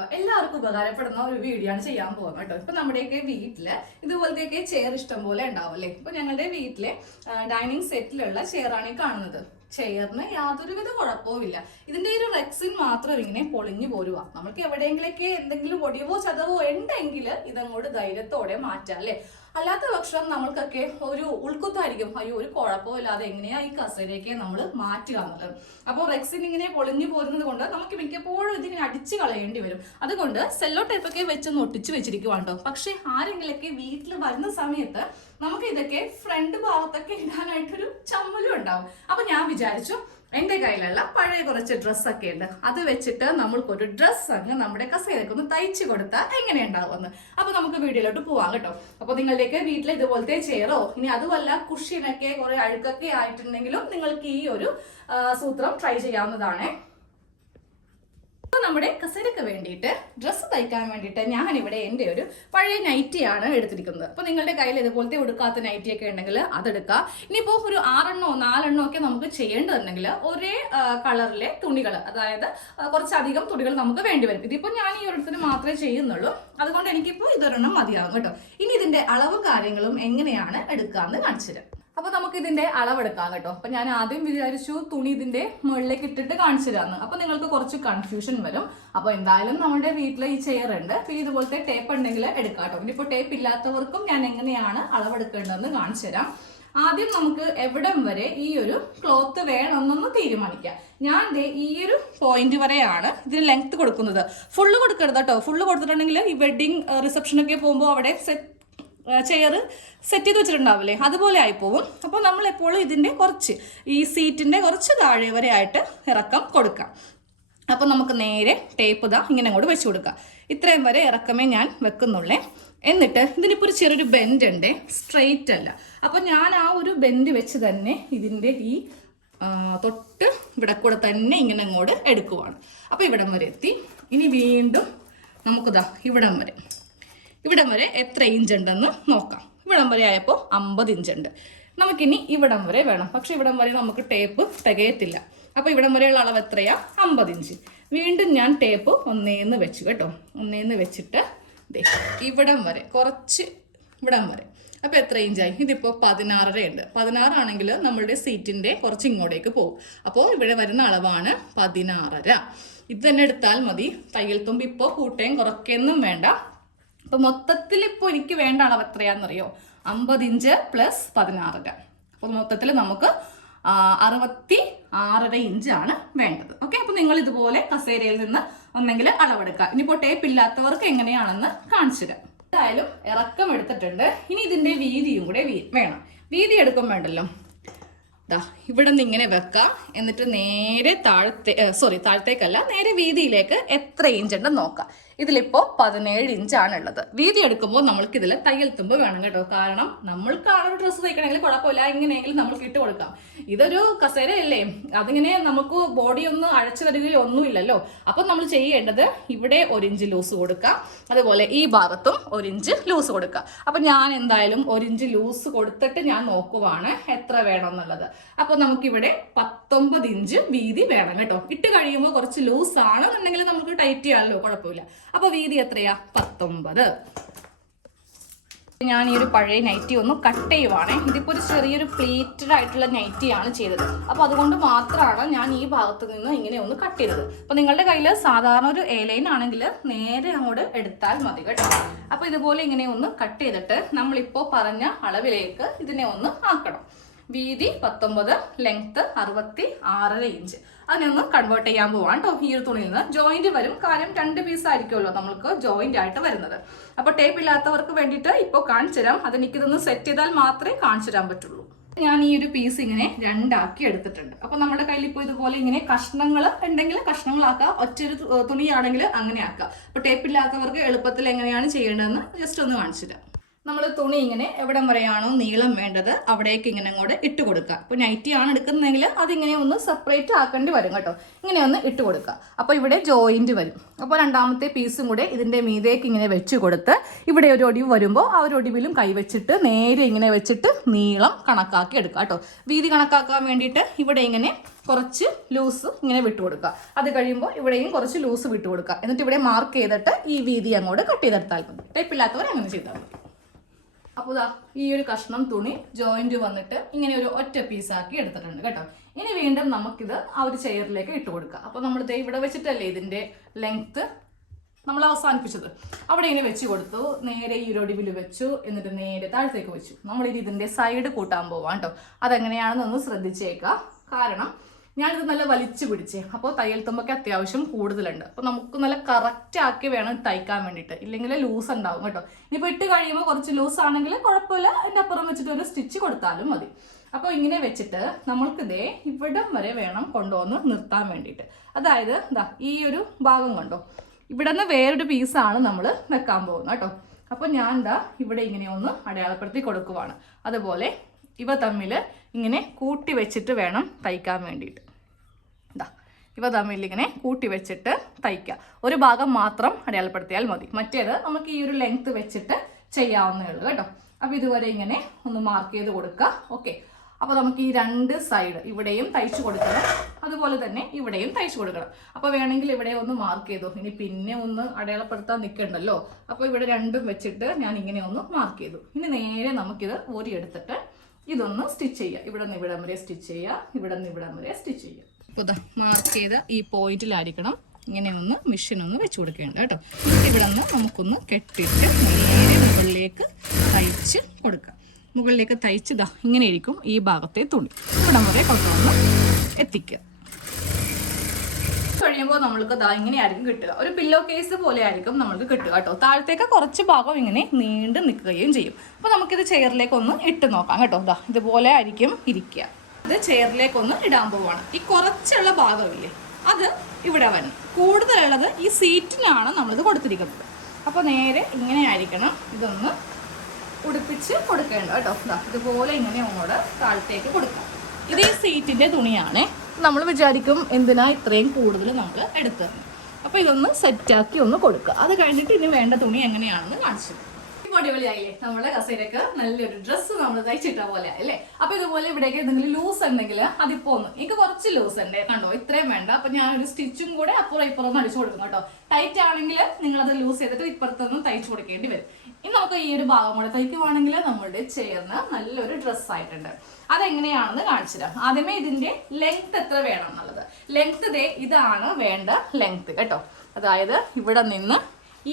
കേട്ടോ. എല്ലാവർക്കും ഉപകാരപ്പെടുന്ന ഒരു വീഡിയോ ആണ് ചെയ്യാൻ പോകുന്നത് കേട്ടോ. ഇപ്പൊ നമ്മുടെയൊക്കെ വീട്ടിൽ ഇതുപോലത്തെയൊക്കെ ചെയർ ഇഷ്ടം പോലെ ഉണ്ടാവും അല്ലേ? ഇപ്പൊ ഞങ്ങളുടെ വീട്ടിലെ ഡൈനിങ് സെറ്റിലുള്ള ചെയറാണ് ഈ കാണുന്നത്. ചെയറിന് യാതൊരുവിധ കുഴപ്പവുമില്ല. ഇതിന്റെ ഒരു റെക്സിൻ മാത്രം ഇങ്ങനെ പൊളിഞ്ഞു പോരുക നമ്മൾക്ക് എവിടെയെങ്കിലൊക്കെ എന്തെങ്കിലും ഒടിവോ ചതവോ ഉണ്ടെങ്കിൽ ഇതങ്ങോട്ട് ധൈര്യത്തോടെ മാറ്റാം അല്ലേ? അല്ലാത്ത പക്ഷം നമ്മൾക്കൊക്കെ ഒരു ഉൾക്കുത്തായിരിക്കും. അയ്യോ ഒരു കുഴപ്പമില്ലാതെ എങ്ങനെയാ ഈ കസേരയൊക്കെ നമ്മൾ മാറ്റുക എന്നുള്ളത്. അപ്പോൾ റെക്സിൻ ഇങ്ങനെ പൊളിഞ്ഞു പോരുന്നത് കൊണ്ട് നമുക്ക് മിക്കപ്പോഴും ഇതിങ്ങനെ അടിച്ചു കളയേണ്ടി വരും. അതുകൊണ്ട് സെല്ലോ ടൈപ്പൊക്കെ വെച്ചൊന്ന് ഒട്ടിച്ചു വെച്ചിരിക്കുവാണ് കേട്ടോ. പക്ഷെ ആരെങ്കിലൊക്കെ വീട്ടിൽ വരുന്ന സമയത്ത് നമുക്ക് ഇതൊക്കെ ഫ്രണ്ട് ഭാഗത്തൊക്കെ ഇടാനായിട്ടൊരു ചമ്മലും ഉണ്ടാവും. അപ്പൊ ഞാൻ വിചാരിച്ചു എന്റെ കയ്യിലുള്ള പഴയ കുറച്ച് ഡ്രസ്സൊക്കെ ഉണ്ട്. അത് വെച്ചിട്ട് നമ്മൾക്കൊരു ഡ്രസ്സ് അങ്ങ് നമ്മുടെ കസേരക്ക് ഒന്ന് തയ്ച്ചു കൊടുത്താൽ എങ്ങനെയുണ്ടാവുമെന്ന്. അപ്പോൾ അപ്പൊ നമുക്ക് വീഡിയോയിലോട്ട് പോവാം കേട്ടോ. അപ്പൊ നിങ്ങളുടെയൊക്കെ വീട്ടിൽ ഇതുപോലത്തെ ചെയറോ ഇനി അതുമല്ല കുഷ്യനൊക്കെ കുറേ അഴുക്കൊക്കെ ആയിട്ടുണ്ടെങ്കിലും നിങ്ങൾക്ക് ഈ ഒരു സൂത്രം ട്രൈ ചെയ്യാവുന്നതാണ്. നമ്മുടെ കസേരക്ക് വേണ്ടിയിട്ട് ഡ്രസ്സ് തയ്ക്കാൻ വേണ്ടിയിട്ട് ഞാൻ ഇവിടെ എന്റെ ഒരു പഴയ നൈറ്റിയാണ് എടുത്തിരിക്കുന്നത്. അപ്പോൾ നിങ്ങളുടെ കയ്യിൽ ഇതുപോലത്തെ ഉടുക്കാത്ത നൈറ്റിയൊക്കെ ഉണ്ടെങ്കിൽ അതെടുക്കുക. ഇനിയിപ്പോ ഒരു ആറെണ്ണോ നാലെണ്ണോ ഒക്കെ നമുക്ക് ചെയ്യേണ്ടതുണ്ടെങ്കിൽ ഒരേ കളറിലെ തുണികൾ അതായത് കുറച്ചധികം തുണികൾ നമുക്ക് വേണ്ടി വരും. ഇതിപ്പോ ഞാൻ ഈ ഒരിടത്തിന് മാത്രമേ ചെയ്യുന്നുള്ളൂ. അതുകൊണ്ട് എനിക്കിപ്പോൾ ഇതൊരെണ്ണം മതിയാകും കേട്ടോ. ഇനി ഇതിന്റെ അളവ് കാര്യങ്ങളും എങ്ങനെയാണ് എടുക്കാന്ന് കാണിച്ചു തരാം. അപ്പൊ നമുക്ക് ഇതിന്റെ അളവെടുക്കാം കേട്ടോ. അപ്പൊ ഞാൻ ആദ്യം വിചാരിച്ചു തുണി ഇതിന്റെ മുകളിലേക്ക് ഇട്ടിട്ട് കാണിച്ചു തരാന്ന് അപ്പൊ നിങ്ങൾക്ക് കുറച്ച് കൺഫ്യൂഷൻ വരും. അപ്പൊ എന്തായാലും നമ്മുടെ വീട്ടിൽ ഈ ചെയർ ഉണ്ട്. പിന്നെ ഇതുപോലത്തെ ടേപ്പ് ഉണ്ടെങ്കിൽ എടുക്കാം കേട്ടോ. ഇനിയിപ്പോ ടേപ്പ് ഇല്ലാത്തവർക്കും ഞാൻ എങ്ങനെയാണ് അളവെടുക്കേണ്ടതെന്ന് കാണിച്ചു തരാം ആദ്യം നമുക്ക് എവിടം വരെ ഈ ഒരു ക്ലോത്ത് വേണമെന്നൊന്ന് തീരുമാനിക്കാം. ഞാൻ ഈ ഒരു പോയിന്റ് വരെയാണ് ഇതിന് ലെങ്ത് കൊടുക്കുന്നത്. ഫുള്ള് കൊടുക്കരുത് കേട്ടോ. ഫുള്ള് കൊടുത്തിട്ടുണ്ടെങ്കിൽ ഈ വെഡിങ് റിസപ്ഷനൊക്കെ പോകുമ്പോൾ അവിടെ സെറ്റ് ചെയർ സെറ്റ് ചെയ്ത് വെച്ചിട്ടുണ്ടാവില്ലേ? അതുപോലെ ആയിപ്പോവും. അപ്പോൾ നമ്മൾ എപ്പോഴും ഇതിന്റെ കുറച്ച് ഈ സീറ്റിന്റെ കുറച്ച് താഴെ വരെ ആയിട്ട് ഇറക്കം കൊടുക്കാം അപ്പോൾ നമുക്ക് നേരെ ടേപ്പ് ഇതാ ഇങ്ങനെ അങ്ങോട്ട് വെച്ച് കൊടുക്കാം ഇത്രയും വരെ ഇറക്കമേ ഞാൻ വെക്കുന്നുള്ളേ. എന്നിട്ട് ഇതിനിപ്പോൾ ഒരു ചെറിയൊരു ബെൻഡ് ഉണ്ട്. സ്ട്രെയിറ്റ് അല്ല. അപ്പോൾ ഞാൻ ആ ഒരു ബെൻഡ് വെച്ച് തന്നെ ഇതിന്റെ ഈ തൊട്ട് ഇവിടെ കൂടെ തന്നെ ഇങ്ങനെ അങ്ങോട്ട് എടുക്കുവാണ്. അപ്പോൾ ഇവിടം വരെ എത്തി. ഇനി വീണ്ടും നമുക്കിതാ ഇവിടം വരെ. ഇവിടം വരെ എത്ര ഇഞ്ച് ഉണ്ടെന്ന് നോക്കാം. ഇവിടം വരെ ആയപ്പോൾ അമ്പത് ഇഞ്ച് ഉണ്ട്. നമുക്കിനി ഇവിടം വരെ വേണം. പക്ഷെ ഇവിടം വരെ നമുക്ക് ടേപ്പ് തികയത്തില്ല. അപ്പോൾ ഇവിടം വരെയുള്ള അളവ് എത്രയാ? അമ്പത് ഇഞ്ച് വീണ്ടും ഞാൻ ടേപ്പ് ഒന്നേന്ന് വെച്ചു കേട്ടോ. ഒന്നേന്ന് വെച്ചിട്ട് ഇവിടം വരെ കുറച്ച് ഇവിടം വരെ. അപ്പോൾ എത്ര ഇഞ്ചായി ഇതിപ്പോൾ പതിനാറര ഉണ്ട്. പതിനാറാണെങ്കിൽ നമ്മളുടെ സീറ്റിന്റെ കുറച്ച് ഇങ്ങോട്ടേക്ക് പോകും. അപ്പോൾ ഇവിടെ വരുന്ന അളവാണ് പതിനാറര. ഇത് തന്നെ എടുത്താൽ മതി. തയ്യൽ തുമ്പ് ഇപ്പോൾ കൂട്ടുകയും കുറയ്ക്കൊന്നും വേണ്ട. അപ്പൊ മൊത്തത്തിൽ ഇപ്പൊ എനിക്ക് വേണ്ട അളവ് എത്രയാണെന്നറിയോ? അമ്പത് ഇഞ്ച് പ്ലസ് പതിനാറര അപ്പോൾ മൊത്തത്തിൽ നമുക്ക് അറുപത്തി ആറര ഇഞ്ചാണ് വേണ്ടത്. ഓക്കെ അപ്പോൾ നിങ്ങൾ ഇതുപോലെ കസേരയിൽ നിന്ന് ഒന്നെങ്കിൽ അളവെടുക്കുക. ഇനിയിപ്പോൾ ടേപ്പ് ഇല്ലാത്തവർക്ക് എങ്ങനെയാണെന്ന് കാണിച്ചു തരാം. എന്തായാലും ഇറക്കം എടുത്തിട്ടുണ്ട്. ഇനി ഇതിന്റെ വീതിയും കൂടെ വേണം. വീതി എടുക്കും വേണ്ടല്ലോ ദാ ഇവിടെ നിന്ന് ഇങ്ങനെ വെക്കാം. എന്നിട്ട് നേരെ താഴത്തെ സോറി താഴത്തേക്കല്ല നേരെ വീതിയിലേക്ക് എത്ര ഇഞ്ച് ഉണ്ടെന്ന് നോക്കാം. ഇതിലിപ്പോൾ പതിനേഴ് ഇഞ്ചാണ് ഉള്ളത് വീതി എടുക്കുമ്പോൾ നമ്മൾക്ക് ഇതിൽ തയ്യൽ തുമ്പ് വേണം കേട്ടോ. കാരണം നമ്മൾക്കാണ് ഒരു ഡ്രസ്സ് തയ്ക്കണമെങ്കിൽ കുഴപ്പമില്ല. ഇങ്ങനെയെങ്കിലും നമ്മൾ ഇട്ട് കൊടുക്കാം. ഇതൊരു കസേരയല്ലേ? അതിങ്ങനെ നമുക്ക് ബോഡി ഒന്ന് അഴച്ചു തരികയോ ഒന്നുമില്ലല്ലോ. അപ്പം നമ്മൾ ചെയ്യേണ്ടത് ഇവിടെ ഒരു ഇഞ്ച് ലൂസ് കൊടുക്കാം. അതുപോലെ ഈ ഭാഗത്തും ഒരു ഇഞ്ച് ലൂസ് കൊടുക്കുക അപ്പം ഞാൻ എന്തായാലും ഒരു ഇഞ്ച് ലൂസ് കൊടുത്തിട്ട് ഞാൻ നോക്കുവാണ് എത്ര വേണം എന്നുള്ളത് അപ്പോൾ നമുക്കിവിടെ പത്തൊമ്പത് ഇഞ്ച് വീതി വേണം കേട്ടോ. ഇട്ട് കഴിയുമ്പോൾ കുറച്ച് ലൂസ് ആണെന്നുണ്ടെങ്കിൽ നമുക്ക് ടൈറ്റ് ചെയ്യാമല്ലോ. കുഴപ്പമില്ല. അപ്പോൾ വീതി എത്രയാ? പത്തൊമ്പത്. ഞാൻ ഈ ഒരു പഴയ നൈറ്റി ഒന്ന് കട്ട് ചെയ്യുവാണേ. ഇതിപ്പോൾ ഒരു ചെറിയൊരു പ്ലേറ്റഡ് ആയിട്ടുള്ള നൈറ്റിയാണ് ചെയ്തത്. അപ്പോൾ അതുകൊണ്ട് മാത്രമാണ് ഞാൻ ഈ ഭാഗത്ത് നിന്ന് ഇങ്ങനെ ഒന്ന് കട്ട് ചെയ്തത്. അപ്പോൾ നിങ്ങളുടെ കയ്യിൽ സാധാരണ ഒരു എ ലൈൻ ആണെങ്കിൽ നേരെ അങ്ങോട്ട് എടുത്താൽ മതി കേട്ടോ. അപ്പോൾ ഇതുപോലെ ഇങ്ങനെ ഒന്ന് കട്ട് ചെയ്തിട്ട് നമ്മളിപ്പോൾ പറഞ്ഞ അളവിലേക്ക് ഇതിനെ ഒന്ന് ആക്കണം. വീതി പത്തൊമ്പത് ലെങ്ത് അറുപത്തി ആറര ഇഞ്ച് അതിനെ ഒന്ന് കൺവേർട്ട് ചെയ്യാൻ പോവാണ് കേട്ടോ ഈ ഒരു തുണിയിൽ നിന്ന് ജോയിന്റ് വരും. കാര്യം രണ്ട് പീസ് ആയിരിക്കുമല്ലോ നമുക്ക് ജോയിന്റ് ആയിട്ട് വരുന്നത്. അപ്പോൾ ടേപ്പ് ഇല്ലാത്തവർക്ക് വേണ്ടിയിട്ട് ഇപ്പോൾ കാണിച്ചു തരാം. അത് എനിക്കിതൊന്ന് സെറ്റ് ചെയ്താൽ മാത്രമേ കാണിച്ചു തരാൻ പറ്റുള്ളൂ. ഞാൻ ഈ ഒരു പീസ് ഇങ്ങനെ രണ്ടാക്കി എടുത്തിട്ടുണ്ട്. അപ്പൊ നമ്മുടെ കയ്യിൽ ഇപ്പോൾ ഇതുപോലെ ഇങ്ങനെ കഷ്ണങ്ങൾ ഉണ്ടെങ്കിൽ കഷ്ണങ്ങളാക്കാം. ഒറ്റൊരു തുണിയാണെങ്കിൽ അങ്ങനെ ആക്കാം. അപ്പൊ ടേപ്പ് ഇല്ലാത്തവർക്ക് എളുപ്പത്തിൽ എങ്ങനെയാണ് ചെയ്യേണ്ടതെന്ന് ജസ്റ്റ് ഒന്ന് കാണിച്ചു തരാം. നമ്മൾ തുണി ഇങ്ങനെ എവിടെ വരെയാണോ നീളം വേണ്ടത് അവിടേക്ക് ഇങ്ങനെ അങ്ങോട്ട് ഇട്ട് കൊടുക്കുക. ഇപ്പോൾ നൈറ്റി ആണ് എടുക്കുന്നതെങ്കിൽ അതിങ്ങനെ ഒന്ന് സെപ്പറേറ്റ് ആക്കേണ്ടി വരും കേട്ടോ. ഇങ്ങനെ ഒന്ന് ഇട്ട് കൊടുക്കുക. അപ്പോൾ ഇവിടെ ജോയിന്റ് വരും. അപ്പോൾ രണ്ടാമത്തെ പീസും കൂടെ ഇതിന്റെ മീതേക്ക് ഇങ്ങനെ വെച്ച് കൊടുത്ത് ഇവിടെ ഒരു ഒടിവ് വരുമ്പോൾ ആ ഒരു ഒടിവിലും കൈവച്ചിട്ട് നേരെ ഇങ്ങനെ വെച്ചിട്ട് നീളം കണക്കാക്കി എടുക്കുക കേട്ടോ. വീതി കണക്കാക്കാൻ വേണ്ടിയിട്ട് ഇവിടെ ഇങ്ങനെ കുറച്ച് ലൂസ് ഇങ്ങനെ വിട്ടു കൊടുക്കുക. അത് കഴിയുമ്പോൾ ഇവിടെയും കുറച്ച് ലൂസ് വിട്ടു കൊടുക്കുക. എന്നിട്ട് ഇവിടെ മാർക്ക് ചെയ്തിട്ട് ഈ വീതി അങ്ങോട്ട് കട്ട് ചെയ്തെടുത്താൽ മതി. ടൈപ്പില്ലാത്തവർ അങ്ങനെ ചെയ്താൽ മതി. അപ്പോൾ ഇതാ ഈ ഒരു കഷ്ണം തുണി ജോയിന്റ് വന്നിട്ട് ഇങ്ങനെ ഒരു ഒറ്റ പീസാക്കി എടുത്തിട്ടുണ്ട് കേട്ടോ. ഇനി വീണ്ടും നമുക്കിത് ആ ഒരു ചെയറിലേക്ക് ഇട്ട് കൊടുക്കുക അപ്പോൾ നമ്മൾ ദേ ഇവിടെ വെച്ചിട്ടല്ലേ ഇതിന്റെ ലെങ്ത് നമ്മൾ അവസാനിപ്പിച്ചത്. അവിടെ ഇങ്ങനെ വെച്ച് കൊടുത്തു നേരെ ഈ ഒടിവിൽ വെച്ചു എന്നിട്ട് നേരെ താഴത്തേക്ക് വെച്ചു. നമ്മൾ ഇനി ഇതിന്റെ സൈഡ് കൂട്ടാൻ പോവാം കേട്ടോ. അതെങ്ങനെയാണെന്നൊന്ന് ശ്രദ്ധിച്ചേക്കാം. കാരണം ഞാനിത് നല്ല വലിച്ചു പിടിച്ചേ. അപ്പോൾ തയ്യൽ തുമ്പൊക്കെ അത്യാവശ്യം കൂടുതലുണ്ട്. അപ്പോൾ നമുക്ക് നല്ല കറക്റ്റ് ആക്കി വേണം തയ്ക്കാൻ വേണ്ടിയിട്ട്. ഇല്ലെങ്കിൽ ലൂസ് ഉണ്ടാവും കേട്ടോ. ഇനിയിപ്പോൾ ഇട്ട് കഴിയുമ്പോൾ കുറച്ച് ലൂസ് ആണെങ്കിൽ കുഴപ്പമില്ല. അതിന്റെ അപ്പുറം വെച്ചിട്ട് ഒരു സ്റ്റിച്ച് കൊടുത്താലും മതി. അപ്പോൾ ഇങ്ങനെ വെച്ചിട്ട് നമ്മൾക്കിതേ ഇവിടം വരെ വേണം കൊണ്ടുവന്ന് നിർത്താൻ വേണ്ടിയിട്ട്. അതായത് ദാ ഈ ഒരു ഭാഗം കണ്ടോ? ഇവിടെ നിന്ന് വേറൊരു പീസാണ് നമ്മൾ വെക്കാൻ പോകുന്നത് കേട്ടോ. അപ്പോൾ ഞാൻ എന്താ ഇവിടെ ഇങ്ങനെ ഒന്ന് അടയാളപ്പെടുത്തി കൊടുക്കുവാണ്. അതുപോലെ ഇവ തമ്മിൽ ഇങ്ങനെ കൂട്ടി വെച്ചിട്ട് വേണം തയ്ക്കാൻ വേണ്ടിയിട്ട്. ഇവ തമ്മിൽ ഇങ്ങനെ കൂട്ടി വെച്ചിട്ട് തയ്ക്കുക. ഒരു ഭാഗം മാത്രം അടയാളപ്പെടുത്തിയാൽ മതി. മറ്റേത് നമുക്ക് ഈ ഒരു ലെങ്ത് വെച്ചിട്ട് ചെയ്യാവുന്നേ ഉള്ളൂ കേട്ടോ. അപ്പോൾ ഇതുവരെ ഇങ്ങനെ ഒന്ന് മാർക്ക് ചെയ്ത് കൊടുക്കുക ഓക്കെ അപ്പോൾ നമുക്ക് ഈ രണ്ട് സൈഡ് ഇവിടെയും തയ്ച്ചു കൊടുക്കണം. അതുപോലെ തന്നെ ഇവിടെയും തയ്ച്ചു കൊടുക്കണം. അപ്പോൾ വേണമെങ്കിൽ ഇവിടെ ഒന്ന് മാർക്ക് ചെയ്തു. ഇനി പിന്നെ ഒന്ന് അടയാളപ്പെടുത്താൻ നിൽക്കണ്ടല്ലോ അപ്പോൾ ഇവിടെ രണ്ടും വെച്ചിട്ട് ഞാൻ ഇങ്ങനെ ഒന്ന് മാർക്ക് ചെയ്തു. ഇനി നേരെ നമുക്കിത് ഊരി എടുത്തിട്ട് ഇതൊന്ന് സ്റ്റിച്ച് ചെയ്യുക. ഇവിടെ നിന്ന് ഇവിടം വരെ സ്റ്റിച്ച് ചെയ്യുക. ഇവിടെ നിന്ന് ഇവിടം വരെ സ്റ്റിച്ച് ചെയ്യുക. ഇപ്പോൾ മാർക്ക് ചെയ്ത ഈ പോയിന്റിലായിരിക്കണം ഇങ്ങനെ ഒന്ന് മെഷീൻ ഒന്ന് വെച്ച് കൊടുക്കേണ്ടത് കേട്ടോ. ഇവിടെ നിന്ന് നമുക്കൊന്ന് കെട്ടിയിട്ട് നേരെ മുകളിലേക്ക് തയ്ച്ച് കൊടുക്കാം. മുകളിലേക്ക് തയ്ച്ച് ഇതാ ഇങ്ങനെ ഇരിക്കും ഈ ഭാഗത്തെ തുണി. ഇവിടം വരെ കൊണ്ടുവന്ന് എത്തിക്കുക. കഴിയുമ്പോൾ നമ്മൾക്ക് ദാ ഇങ്ങനെയായിരിക്കും കിട്ടുക. ഒരു പില്ലോ കേസ് പോലെ ആയിരിക്കും നമ്മൾക്ക് കിട്ടുക കേട്ടോ. താഴത്തേക്ക് കുറച്ച് ഭാഗം ഇങ്ങനെ നീണ്ടു നിൽക്കുകയും ചെയ്യും. അപ്പോൾ നമുക്കിത് ചെയറിലേക്ക് ഒന്ന് ഇട്ട് നോക്കാം കേട്ടോ. ദാ ഇതുപോലെ ആയിരിക്കും ഇരിക്കുക. ഇത് ചെയറിലേക്കൊന്ന് ഇടാൻ പോവാണ്. ഈ കുറച്ചുള്ള ഭാഗമില്ലേ അത് ഇവിടെ വന്നു കൂടുതലുള്ളത് ഈ സീറ്റിനാണ് നമ്മളിത് കൊടുത്തിരിക്കുന്നത്. അപ്പോൾ നേരെ ഇങ്ങനെ ആയിരിക്കണം ഇതൊന്ന് ഉടുപ്പിച്ച് കൊടുക്കേണ്ട കേട്ടോ. ഇതുപോലെ ഇങ്ങനെ അങ്ങോട്ട് താഴത്തേക്ക് കൊടുക്കാം. ഇത് ഈ സീറ്റിന്റെ തുണിയാണ്. നമ്മൾ വിചാരിക്കും എന്തിനാ ഇത്രയും കൂടുതൽ നമ്മൾ എടുത്തത്. അപ്പോൾ ഇതൊന്ന് സെറ്റാക്കി ഒന്ന് കൊടുക്കുക. അത് കഴിഞ്ഞിട്ട് ഇനി വേണ്ട തുണി എങ്ങനെയാണെന്ന് കാണിച്ചു അടിപൊളിയായില്ലേ? നമ്മുടെ കസേരക്ക് നല്ലൊരു ഡ്രസ്സ് നമ്മൾ തയ്ച്ചിട്ട പോലെ അല്ലേ? അപ്പൊ ഇതുപോലെ ഇവിടേക്ക് എന്തെങ്കിലും ലൂസ് ഉണ്ടെങ്കിൽ അതിപ്പോ ഒന്ന് എനിക്ക് കുറച്ച് ലൂസ് ഉണ്ട് കണ്ടോ? ഇത്രയും വേണ്ട. അപ്പൊ ഞാൻ ഒരു സ്റ്റിച്ചും കൂടെ അപ്പുറം ഇപ്പുറം അടിച്ചു കൊടുക്കും കേട്ടോ. ടൈറ്റ് ആണെങ്കിൽ നിങ്ങൾ അത് ലൂസ് ചെയ്തിട്ട് ഇപ്പുറത്തൊന്നും തയ്ച്ചു കൊടുക്കേണ്ടി വരും. ഇനി നമുക്ക് ഈ ഒരു ഭാഗം കൂടെ തയ്ക്കുവാണെങ്കിൽ നമ്മളുടെ ചേർന്ന് നല്ലൊരു ഡ്രസ്സ് ആയിട്ടുണ്ട്. അതെങ്ങനെയാണെന്ന് കാണിച്ചു തരാം. ആദ്യമേ ഇതിന്റെ ലെങ്ത് എത്ര വേണം എന്നുള്ളത്. ലെങ്ത് ദേ ഇതാണ് വേണ്ട ലെങ്ത് കേട്ടോ. അതായത് ഇവിടെ നിന്ന്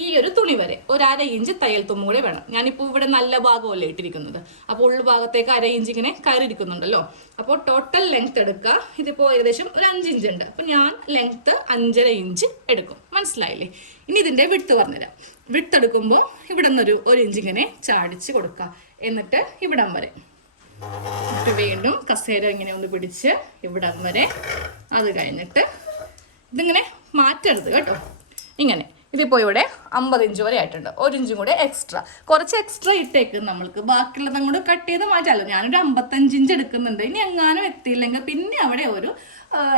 ഈ ഒരു തുണി വരെ. ഒരു അര ഇഞ്ച് തയ്യൽ തുമ്പ് കൂടെ വേണം. ഞാനിപ്പോൾ ഇവിടെ നല്ല ഭാഗമല്ലേ ഇട്ടിരിക്കുന്നത്. അപ്പോൾ ഉള്ളു ഭാഗത്തേക്ക് അര ഇഞ്ച് ഇങ്ങനെ കയറിയിരിക്കുന്നുണ്ടല്ലോ. അപ്പോൾ ടോട്ടൽ ലെങ്ത് എടുക്കുക ഇതിപ്പോൾ ഏകദേശം ഒരു അഞ്ച് ഇഞ്ച് ഉണ്ട്. അപ്പോൾ ഞാൻ ലെങ്ത് അഞ്ചര ഇഞ്ച് എടുക്കും. മനസ്സിലായില്ലേ? ഇനി ഇതിന്റെ വിട്ട് പറഞ്ഞുതരാം. വിട്ട് എടുക്കുമ്പോൾ ഇവിടെ നിന്നൊരു ഒരു ഇഞ്ച് ഇങ്ങനെ ചാടിച്ച് കൊടുക്കുക എന്നിട്ട് ഇവിടം വരെ. എന്നിട്ട് വീണ്ടും കസേര ഇങ്ങനെ ഒന്ന് പിടിച്ച് ഇവിടം വരെ. അത് കഴിഞ്ഞിട്ട് ഇതിങ്ങനെ മാറ്റരുത് കേട്ടോ. ഇങ്ങനെ. ഇതിപ്പോൾ ഇവിടെ അമ്പത് ഇഞ്ച് വരെ ആയിട്ടുണ്ട്. ഒരു ഇഞ്ചും കൂടെ എക്സ്ട്രാ കുറച്ച് എക്സ്ട്രാ ഇട്ടേക്കും നമ്മൾക്ക്. ബാക്കിയുള്ളതും കൂടെ കട്ട് ചെയ്ത് മാറ്റാമല്ലോ ഞാനൊരു അമ്പത്തഞ്ച് ഇഞ്ച് എടുക്കുന്നുണ്ട്. ഇനി എങ്ങാനും എത്തിയില്ലെങ്കിൽ പിന്നെ അവിടെ ഒരു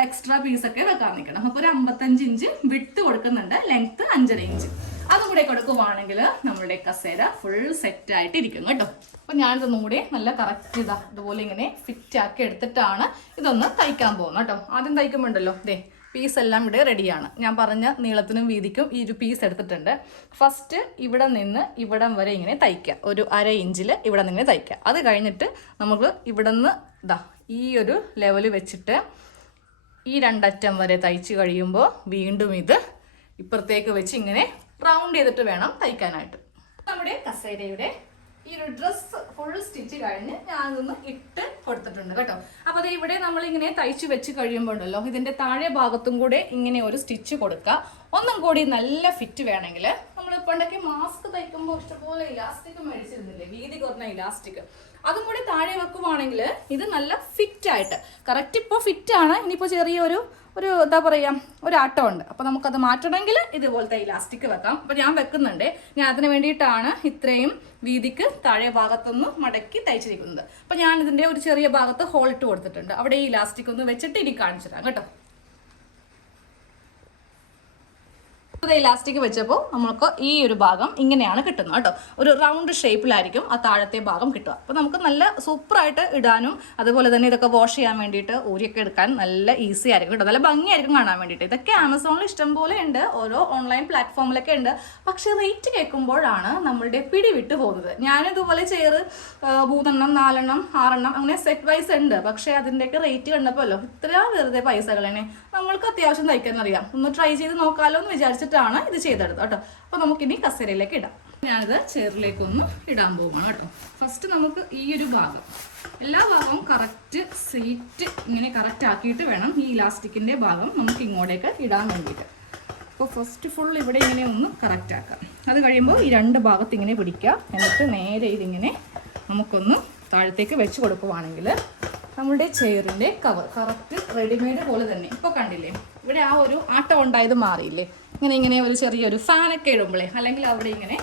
എക്സ്ട്രാ പീസൊക്കെ വെക്കാൻ നിൽക്കണം. അപ്പോൾ ഒരു അമ്പത്തഞ്ച് ഇഞ്ച് വിട്ട് കൊടുക്കുന്നുണ്ട്. ലെങ്ത്ത് അഞ്ചര ഇഞ്ച് അതും കൂടെ കൊടുക്കുവാണെങ്കിൽ നമ്മുടെ കസേര ഫുൾ സെറ്റ് ആയിട്ട് ഇരിക്കും കേട്ടോ. അപ്പം ഞാനിതൊന്നും കൂടി നല്ല കറക്റ്റ് ഇതാ ഇതുപോലെ ഇങ്ങനെ ഫിറ്റ് ആക്കി എടുത്തിട്ടാണ് ഇതൊന്ന് തയ്ക്കാൻ പോകുന്നത് കേട്ടോ. ആദ്യം തയ്ക്കുമ്പോണ്ടല്ലോ. ദേ പീസ് എല്ലാം ഇവിടെ റെഡിയാണ് ഞാൻ പറഞ്ഞ നീളത്തിനും വീതിക്കും ഈ ഒരു പീസ് എടുത്തിട്ടുണ്ട്. ഫസ്റ്റ് ഇവിടെ നിന്ന് ഇവിടം വരെ ഇങ്ങനെ തയ്ക്കുക. ഒരു അര ഇഞ്ചിൽ ഇവിടെ നിന്ന് തയ്ക്കുക. അത് കഴിഞ്ഞിട്ട് നമുക്ക് ഇവിടെ നിന്ന് ഇതാ ഈ ഒരു ലെവൽ വെച്ചിട്ട് ഈ രണ്ടറ്റം വരെ തയ്ച്ച് കഴിയുമ്പോൾ വീണ്ടും ഇത് ഇപ്പുറത്തേക്ക് വെച്ച് ഇങ്ങനെ റൗണ്ട് ചെയ്തിട്ട് വേണം തയ്ക്കാനായിട്ട്. നമ്മുടെ കസേരയുടെ ഈ ഒരു ഡ്രസ്സ് ഫുൾ സ്റ്റിച്ച് കഴിഞ്ഞ് ഞാൻ അതൊന്ന് ഇട്ട് കൊടുത്തിട്ടുണ്ട് കേട്ടോ. അപ്പോൾ അത് ഇവിടെ നമ്മളിങ്ങനെ തയ്ച്ച് വെച്ച് കഴിയുമ്പോൾ ഉണ്ടല്ലോ ഇതിന്റെ താഴെ ഭാഗത്തും കൂടെ ഇങ്ങനെ ഒരു സ്റ്റിച്ച് കൊടുക്കുക. ഒന്നും കൂടി നല്ല ഫിറ്റ് വേണമെങ്കിൽ നമ്മൾ പണ്ടൊക്കെ മാസ്ക് തയ്ക്കുമ്പോൾ ഇഷ്ടംപോലെ ഇലാസ്റ്റിക് മേടിച്ചിരുന്നില്ലേ? വീതി കുറഞ്ഞ ഇലാസ്റ്റിക് അതും കൂടി താഴെ വെക്കുവാണെങ്കിൽ ഇത് നല്ല ഫിറ്റ് ആയിട്ട്. കറക്റ്റ് ഇപ്പോൾ ഫിറ്റ് ആണ്. ഇനിയിപ്പോൾ ചെറിയൊരു ഒരു എന്താ പറയുക ഒരു ആട്ടം ഉണ്ട്. അപ്പോൾ നമുക്കത് മാറ്റണമെങ്കിൽ ഇതുപോലത്തെ ഇലാസ്റ്റിക് വെക്കാം. അപ്പോൾ ഞാൻ വെക്കുന്നുണ്ട്. ഞാൻ അതിന് വേണ്ടിയിട്ടാണ് ഇത്രയും വീതിക്ക് താഴെ ഭാഗത്തൊന്ന് മടക്കി തയ്ച്ചിരിക്കുന്നത്. അപ്പോൾ ഞാൻ ഇതിന്റെ ഒരു ചെറിയ ഭാഗത്ത് ഹോൾ ഇട്ട് കൊടുത്തിട്ടുണ്ട്. അവിടെ ഈ ഇലാസ്റ്റിക് ഒന്ന് വെച്ചിട്ട് ഇനി കാണിച്ചു തരാം. കേട്ടോ? ഇലാസ്റ്റിക് വെച്ചപ്പോൾ നമുക്ക് ഈ ഒരു ഭാഗം ഇങ്ങനെയാണ് കിട്ടുന്നത് കേട്ടോ. ഒരു റൗണ്ട് ഷേപ്പിലായിരിക്കും ആ താഴത്തെ ഭാഗം കിട്ടുക. അപ്പോൾ നമുക്ക് നല്ല സൂപ്പറായിട്ട് ഇടാനും അതുപോലെ തന്നെ ഇതൊക്കെ വാഷ് ചെയ്യാൻ വേണ്ടിയിട്ട് ഊരിയൊക്കെ എടുക്കാൻ നല്ല ഈസി ആയിരിക്കും കേട്ടോ. നല്ല ഭംഗിയായിരിക്കും കാണാൻ വേണ്ടിയിട്ട്. ഇതൊക്കെ ആമസോണിൽ ഇഷ്ടം പോലെ ഉണ്ട്. ഓരോ ഓൺലൈൻ പ്ലാറ്റ്ഫോമിലൊക്കെ ഉണ്ട്. പക്ഷേ റേറ്റ് കേൾക്കുമ്പോഴാണ് നമ്മളുടെ പിടി വിട്ടു പോകുന്നത്. ഞാനിതുപോലെ ചെയറ് മൂന്നെണ്ണം നാലെണ്ണം ആറെണ്ണം അങ്ങനെ സെറ്റ് വൈസ് ഉണ്ട്. പക്ഷേ അതിന്റെയൊക്കെ റേറ്റ് കണ്ടപ്പോൾ അല്ലോ ഇത്ര വെറുതെ പൈസകളാണ് നമ്മൾക്ക് അത്യാവശ്യം തയ്ക്കാൻ അറിയാം ഒന്ന് ട്രൈ ചെയ്ത് നോക്കാമല്ലോ എന്ന് വിചാരിച്ചിട്ടാണ് ഇത് ചെയ്തെടുത്തത് കേട്ടോ. അപ്പോൾ നമുക്കിനി കസേരയിലേക്ക് ഇടാം. ഞാനിത് ചെയറിലേക്ക് ഒന്ന് ഇടാൻ പോവുകയാണ് കേട്ടോ. ഫസ്റ്റ് നമുക്ക് ഈ ഒരു ഭാഗം. എല്ലാ ഭാഗവും കറക്റ്റ് സീറ്റ് ഇങ്ങനെ കറക്റ്റ് ആക്കിയിട്ട് വേണം ഈ ഇലാസ്റ്റിക്കിന്റെ ഭാഗം നമുക്ക് ഇങ്ങോട്ടേക്ക് ഇടാൻ വേണ്ടിയിട്ട്. അപ്പോൾ ഫസ്റ്റ് ഫുൾ ഇവിടെ ഇങ്ങനെ ഒന്ന് കറക്റ്റ് ആക്കാം. അത് കഴിയുമ്പോൾ ഈ രണ്ട് ഭാഗത്ത് ഇങ്ങനെ പിടിക്കുക എന്നിട്ട് നേരെ ഇതിങ്ങനെ നമുക്കൊന്ന് താഴത്തേക്ക് വെച്ച് കൊടുക്കുവാണെങ്കിൽ നമ്മുടെ ചെയറിന്റെ കവർ കറക്റ്റ് റെഡിമെയ്ഡ് പോലെ തന്നെ. ഇപ്പോൾ കണ്ടില്ലേ? ഇവിടെ ആ ഒരു ആട്ടം ഉണ്ടായത് മാറിയില്ലേ? ഇങ്ങനെ ഇങ്ങനെ ഒരു ചെറിയൊരു ഫാനൊക്കെ ഇടുമ്പോഴേ അല്ലെങ്കിൽ അവിടെ ഇങ്ങനെ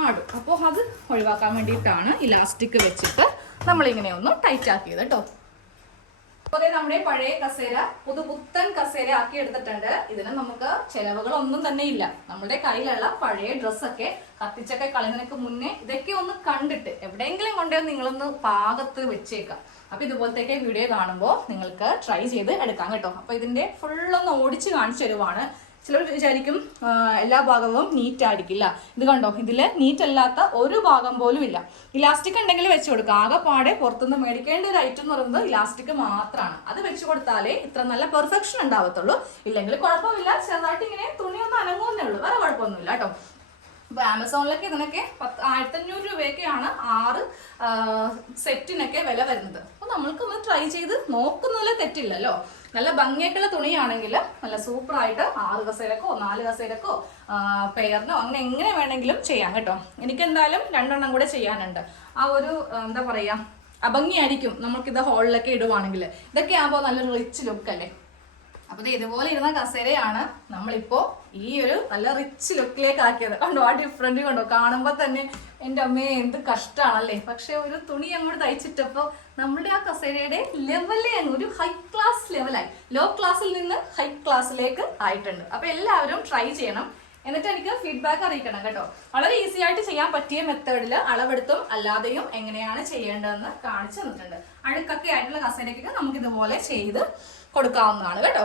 ആടും. അപ്പോൾ അത് ഒഴിവാക്കാൻ വേണ്ടിയിട്ടാണ് ഇലാസ്റ്റിക് വെച്ചിട്ട് നമ്മളിങ്ങനെ ഒന്ന് ടൈറ്റ് ആക്കിയത് കേട്ടോ അതുപോലെ നമ്മുടെ പഴയ കസേര പുതുപുത്തൻ കസേര ആക്കി എടുത്തിട്ടുണ്ട്. ഇതിന് നമുക്ക് ചെലവുകളൊന്നും തന്നെ ഇല്ല. നമ്മുടെ കയ്യിലുള്ള പഴയ ഡ്രസ്സൊക്കെ കത്തിച്ചൊക്കെ കളയുന്നതിനൊക്കെ മുന്നേ ഇതൊക്കെ ഒന്ന് കണ്ടിട്ട് എവിടെയെങ്കിലും കൊണ്ടുപോയി നിങ്ങളൊന്ന് പാകത്ത് വെച്ചേക്കാം. അപ്പൊ ഇതുപോലത്തെയൊക്കെ വീഡിയോ കാണുമ്പോൾ നിങ്ങൾക്ക് ട്രൈ ചെയ്ത് എടുക്കാം കേട്ടോ. അപ്പൊ ഇതിന്റെ ഫുള്ളൊന്ന് ഓടിച്ച് കാണിച്ചു തരുവാണ് ചിലർ വിചാരിക്കും എല്ലാ ഭാഗവും നീറ്റ് ആയിരിക്കില്ല. ഇത് കണ്ടോ? ഇതിൽ നീറ്റ് അല്ലാത്ത ഒരു ഭാഗം പോലും ഇല്ല. ഇലാസ്റ്റിക് ഉണ്ടെങ്കിൽ വെച്ച് കൊടുക്കുക. ആകെ പാടെ പുറത്തുനിന്ന് മേടിക്കേണ്ട ഒരു ഐറ്റം എന്ന് പറയുന്നത് ഇലാസ്റ്റിക് മാത്രമാണ് അത് വെച്ച് കൊടുത്താലേ ഇത്ര നല്ല പെർഫെക്ഷൻ ഉണ്ടാവത്തുള്ളൂ. ഇല്ലെങ്കിൽ കുഴപ്പമില്ല. ചെറുതായിട്ട് ഇങ്ങനെ തുണിയൊന്നും അനങ്ങുന്നേ ഉള്ളൂ. വേറെ കുഴപ്പമൊന്നുമില്ല കേട്ടോ. അപ്പൊ ആമസോണിലൊക്കെ ഇതിനൊക്കെ പത്ത് ആയിരത്തഞ്ഞൂറ് രൂപയൊക്കെയാണ് ആറ് സെറ്റിനൊക്കെ വില വരുന്നത്. അപ്പൊ നമ്മൾക്ക് ഒന്ന് ട്രൈ ചെയ്ത് നോക്കുന്നതിൽ തെറ്റില്ലല്ലോ. നല്ല ഭംഗിയായിട്ടുള്ള തുണിയാണെങ്കിൽ നല്ല സൂപ്പറായിട്ട് ആറ് കസേരക്കോ നാല് കസേരക്കോ പെയറിനോ അങ്ങനെ എങ്ങനെ വേണമെങ്കിലും ചെയ്യാം കേട്ടോ. എനിക്ക് എന്തായാലും രണ്ടെണ്ണം കൂടെ ചെയ്യാനുണ്ട്. ആ ഒരു എന്താ പറയുക അഭംഗിയായിരിക്കും നമുക്കിത് ഹോളിലൊക്കെ ഇടുവാണെങ്കിൽ ഇതൊക്കെ ആകുമ്പോൾ നല്ലൊരു റിച്ച് ലുക്ക് അല്ലേ? അപ്പൊ ഇതുപോലെ ഇരുന്ന കസേരയാണ് നമ്മളിപ്പോ ഈ ഒരു നല്ല റിച്ച് ലുക്കിലേക്ക് ആക്കിയത് കണ്ടോ? ആ ഡിഫറെന്റ് കണ്ടോ? കാണുമ്പോ തന്നെ എന്റെ അമ്മയെ എന്ത് കഷ്ടമാണല്ലേ പക്ഷെ ഒരു തുണി അങ്ങോട്ട് തയ്ച്ചിട്ടപ്പോ നമ്മുടെ ആ കസേരയുടെ ലെവലേ അങ്ങ് ഒരു ഹൈ ക്ലാസ് ലെവലായി ലോ ക്ലാസ്സിൽ നിന്ന് ഹൈ ക്ലാസ്സിലേക്ക് ആയിട്ടുണ്ട്. അപ്പൊ എല്ലാവരും ട്രൈ ചെയ്യണം. എന്നിട്ട് എനിക്ക് ഫീഡ്ബാക്ക് അറിയിക്കണം കേട്ടോ. വളരെ ഈസി ആയിട്ട് ചെയ്യാൻ പറ്റിയ മെത്തേഡിൽ അളവെടുത്തും അല്ലാതെയും എങ്ങനെയാണ് ചെയ്യേണ്ടതെന്ന് കാണിച്ചു തന്നിട്ടുണ്ട്. അഴുക്കൊക്കെ ആയിട്ടുള്ള കസേരയ്ക്കൊക്കെ നമുക്ക് ഇതുപോലെ ചെയ്ത് കൊടുക്കാവുന്നതാണ് കേട്ടോ.